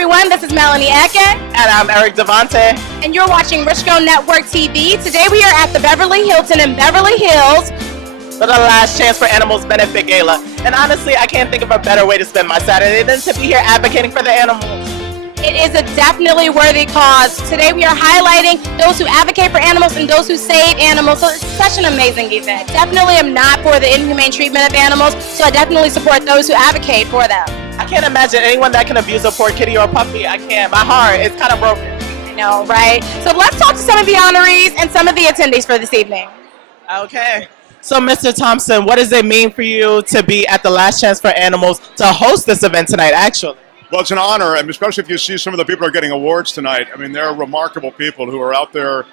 everyone. This is Melanie Ecken. And I'm Eric Devante. And you're watching Richco Network.tv. Today we are at the Beverly Hilton in Beverly Hills for the Last Chance for Animals Benefit Gala. And honestly, I can't think of a better way to spend my Saturday than to be here advocating for the animals. It is a definitely worthy cause. Today we are highlighting those who advocate for animals and those who save animals. So it's such an amazing event. Definitely am not for the inhumane treatment of animals, so I definitely support those who advocate for them. I can't imagine anyone that can abuse a poor kitty or puppy. I can't. My heart is kind of broken. I know, right? So let's talk to some of the honorees and some of the attendees for this evening. Okay. So Mr. Thompson, what does it mean for you to be at the Last Chance for Animals to host this event tonight, actually? Well, it's an honor, and especially if you see some of the people who are getting awards tonight. I mean, they're remarkable people who are out there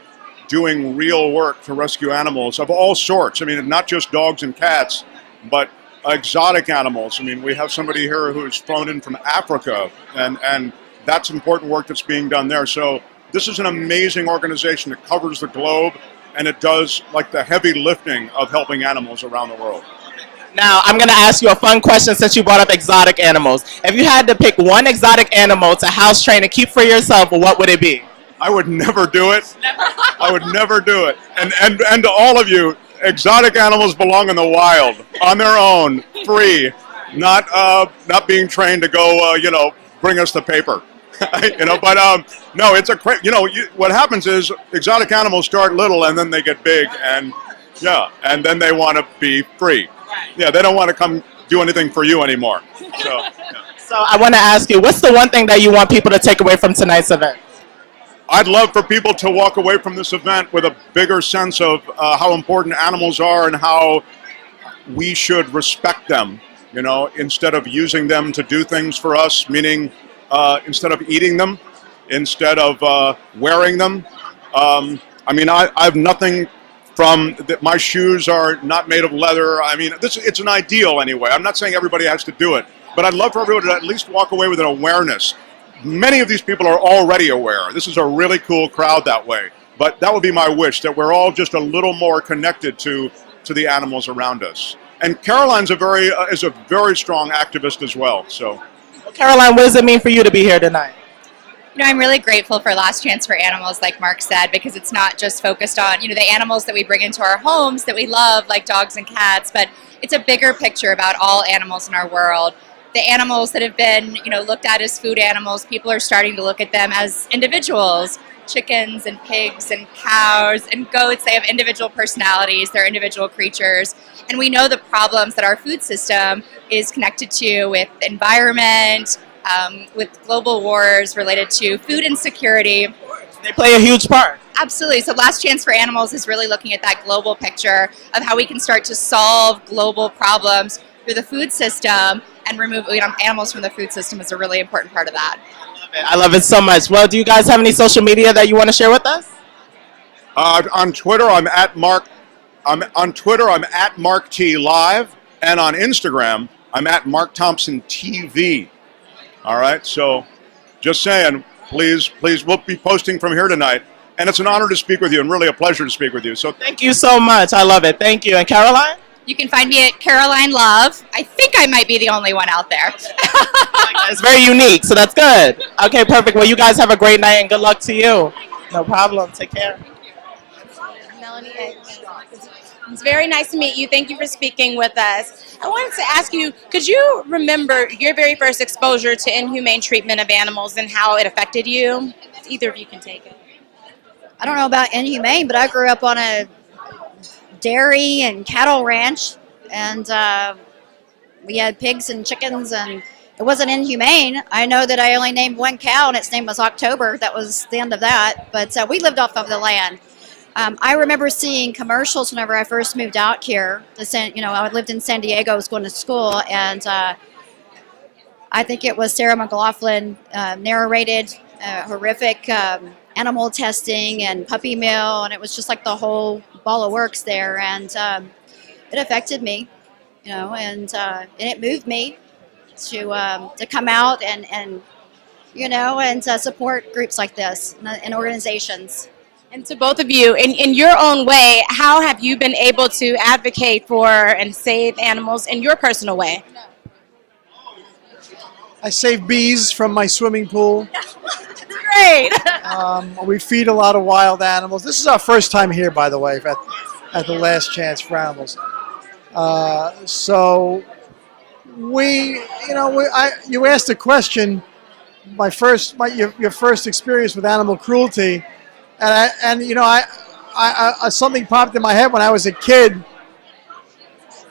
doing real work to rescue animals of all sorts. I mean, not just dogs and cats, but exotic animals. I mean, we have somebody here who's flown in from Africa, and that's important work that's being done there. So this is an amazing organization that covers the globe, and it does like the heavy lifting of helping animals around the world. Now, I'm going to ask you a fun question since you brought up exotic animals. If you had to pick one exotic animal to house train and keep for yourself, what would it be? I would never do it. I would never do it. And to all of you, exotic animals belong in the wild, on their own, free, not being trained to go, bring us the paper. No, it's what happens is exotic animals start little and then they get big and then they want to be free. Yeah, they don't want to come do anything for you anymore. So I want to ask you, what's the one thing that you want people to take away from tonight's event? I'd love for people to walk away from this event with a bigger sense of how important animals are and how we should respect them, instead of using them to do things for us, meaning instead of eating them, instead of wearing them. I have nothing from my shoes are not made of leather. I mean, it's an ideal anyway. I'm not saying everybody has to do it, but I'd love for everyone to at least walk away with an awareness. Many of these people are already aware. This is a really cool crowd that way. But that would be my wish, that we're all just a little more connected to the animals around us. And Caroline's is a very strong activist as well. So, Caroline, what does it mean for you to be here tonight? I'm really grateful for Last Chance for Animals, like Mark said, because it's not just focused on, the animals that we bring into our homes that we love, like dogs and cats, but it's a bigger picture about all animals in our world. The animals that have been, looked at as food animals, people are starting to look at them as individuals. Chickens and pigs and cows and goats, they have individual personalities, they're individual creatures. And we know the problems that our food system is connected to with environment, with global wars related to food insecurity. They play a huge part. Absolutely. So Last Chance for Animals is really looking at that global picture of how we can start to solve global problems through the food system and remove animals from the food system is a really important part of that. I love it so much. Well, do you guys have any social media that you want to share with us? On Twitter, I'm at Mark T Live, and on Instagram, I'm at Mark Thompson TV. All right, so just saying, please, we'll be posting from here tonight. And it's an honor to speak with you and really a pleasure to speak with you. So thank you so much. I love it. Thank you. And Caroline? You can find me at Caroline Love. I think I might be the only one out there. It's very unique, so that's good. Okay, perfect. Well, you guys have a great night and good luck to you. No problem. Take care. Melanie, it's very nice to meet you. Thank you for speaking with us. I wanted to ask you, could you remember your very first exposure to inhumane treatment of animals and how it affected you? Either of you can take it. I don't know about inhumane, but I grew up on a dairy and cattle ranch, and we had pigs and chickens, and it wasn't inhumane. I know that I only named one cow, and its name was October. That was the end of that, but we lived off of the land. I remember seeing commercials whenever I first moved out here. I lived in San Diego, I was going to school, and I think it was Sarah McLachlan narrated horrific animal testing and puppy mill, and it was just like the whole ball of works there, and it affected me, and it moved me to come out and support groups like this and organizations. And to both of you, in your own way, how have you been able to advocate for and save animals in your personal way? I save bees from my swimming pool. Great. We feed a lot of wild animals. This is our first time here, by the way, at the Last Chance for Animals. So you asked a question. Your first experience with animal cruelty, and something popped in my head when I was a kid.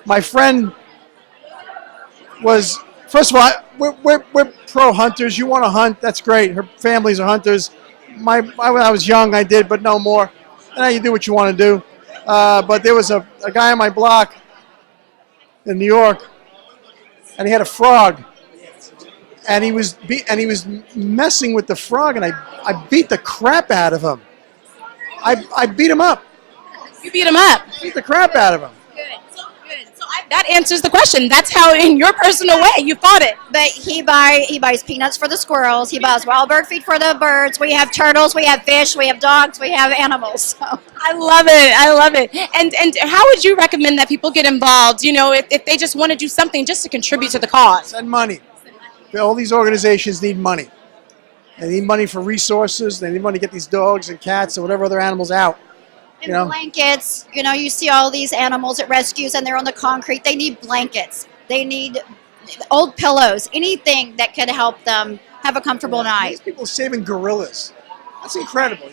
My friend was, first of all, we're pro hunters. You want to hunt, that's great. Her families are hunters. When I was young, I did, but no more. And you do what you want to do. But there was a guy on my block in New York, and he had a frog. And he was messing with the frog, and I beat the crap out of him. I beat him up. You beat him up. Beat the crap out of him. That answers the question. That's how, in your personal way, you fought it. But he buys peanuts for the squirrels. He buys wild bird feed for the birds. We have turtles. We have fish. We have dogs. We have animals. So. I love it. I love it. And how would you recommend that people get involved? If they just want to do something just to contribute to the cause. Send money. All these organizations need money. They need money for resources. They need money to get these dogs and cats or whatever other animals out. And blankets. You see all these animals at rescues, and they're on the concrete. They need blankets. They need old pillows. Anything that could help them have a comfortable night. These people are saving gorillas. That's incredible,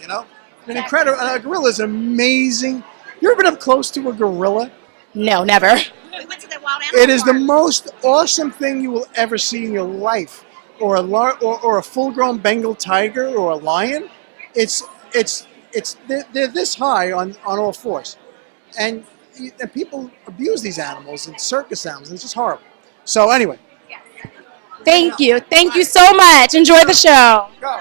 Incredible. A gorilla is amazing. You ever been up close to a gorilla? No, never. We went to the wild animal It is the park. most awesome thing you will ever see in your life. Or a full-grown Bengal tiger or a lion. They're this high on all fours, and people abuse these animals and circus animals. It's just horrible. So anyway, Thank you so much. Enjoy the show. go.